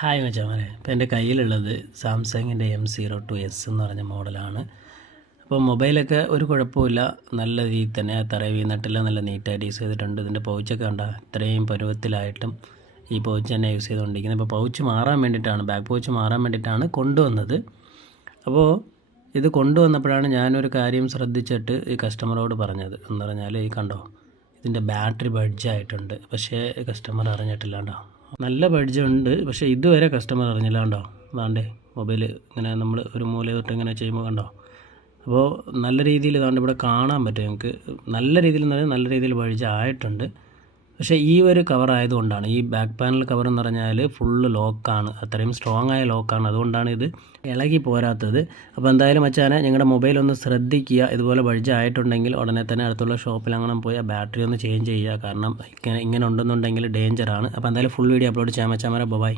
Hi മച്ചാമാരെ, ഇപ്പോൾ എൻ്റെ കയ്യിലുള്ളത് സാംസങ്ങിൻ്റെ M02S എന്ന് പറഞ്ഞ മോഡലാണ്. അപ്പോൾ മൊബൈലൊക്കെ ഒരു കുഴപ്പമില്ല, നല്ല രീതിയിൽ തന്നെ തറയിൽ വീണിട്ടില്ല, നല്ല നീറ്റായിട്ട് യൂസ് ചെയ്തിട്ടുണ്ട്. ഇതിൻ്റെ പൗച്ചൊക്കെ കണ്ട ഇത്രയും പരുവത്തിലായിട്ടും ഈ പൗച്ച് തന്നെ യൂസ് ചെയ്തുകൊണ്ടിരിക്കുന്നത്. ഇപ്പോൾ പൗച്ച് മാറാൻ വേണ്ടിയിട്ടാണ്, ബാക്ക് പൗച്ച് മാറാൻ വേണ്ടിയിട്ടാണ് കൊണ്ടുവന്നത്. അപ്പോൾ ഇത് കൊണ്ടുവന്നപ്പോഴാണ് ഞാനൊരു കാര്യം ശ്രദ്ധിച്ചിട്ട് ഈ കസ്റ്റമറോട് പറഞ്ഞത് എന്ന് പറഞ്ഞാൽ, ഈ കണ്ടോ ഇതിൻ്റെ ബാറ്ററി ബഡ്ജായിട്ടുണ്ട്, പക്ഷേ കസ്റ്റമർ അറിഞ്ഞിട്ടില്ല കേട്ടോ. നല്ല ബഡ്ജുണ്ട്, പക്ഷേ ഇതുവരെ കസ്റ്റമർ അറിഞ്ഞില്ല കണ്ടോ. അതാണ്ട് മൊബൈൽ ഇങ്ങനെ നമ്മൾ ഒരു മൂല തൊട്ട് ഇങ്ങനെ ചെയ്യുമ്പോൾ കണ്ടോ. അപ്പോൾ നല്ല രീതിയിൽ ഇതാണ്ട് ഇവിടെ കാണാൻ പറ്റും നിങ്ങൾക്ക്, നല്ല രീതിയിൽ എന്ന് പറഞ്ഞാൽ നല്ല രീതിയിൽ ബഡ്ജായിട്ടുണ്ട്. പക്ഷേ ഈ ഒരു കവർ ആയതുകൊണ്ടാണ്, ഈ ബാക്ക് പാനൽ കവർ എന്ന് പറഞ്ഞാൽ ഫുള്ള് ലോക്കാണ്, അത്രയും സ്ട്രോങ് ആയ ലോക്കാണ്, അതുകൊണ്ടാണ് ഇത് ഇളകി പോരാത്തത്. അപ്പോൾ എന്തായാലും മച്ചാനെ, നിങ്ങളുടെ മൊബൈൽ ഒന്ന് ശ്രദ്ധിക്കുക. ഇതുപോലെ ആയിട്ടുണ്ടെങ്കിൽ ഉടനെ തന്നെ അടുത്തുള്ള ഷോപ്പിൽ അങ്ങനെ പോയി ആ ബാറ്ററി ഒന്ന് ചേഞ്ച് ചെയ്യുക. കാരണം ഇങ്ങനെ ഉണ്ടെന്നുണ്ടെങ്കിൽ ഡേഞ്ചറാണ്. അപ്പോൾ എന്തായാലും ഫുൾ വീഡിയോ അപ്ലോഡ് ചെയ്യാൻ മച്ചാമാരെ. ബൈ.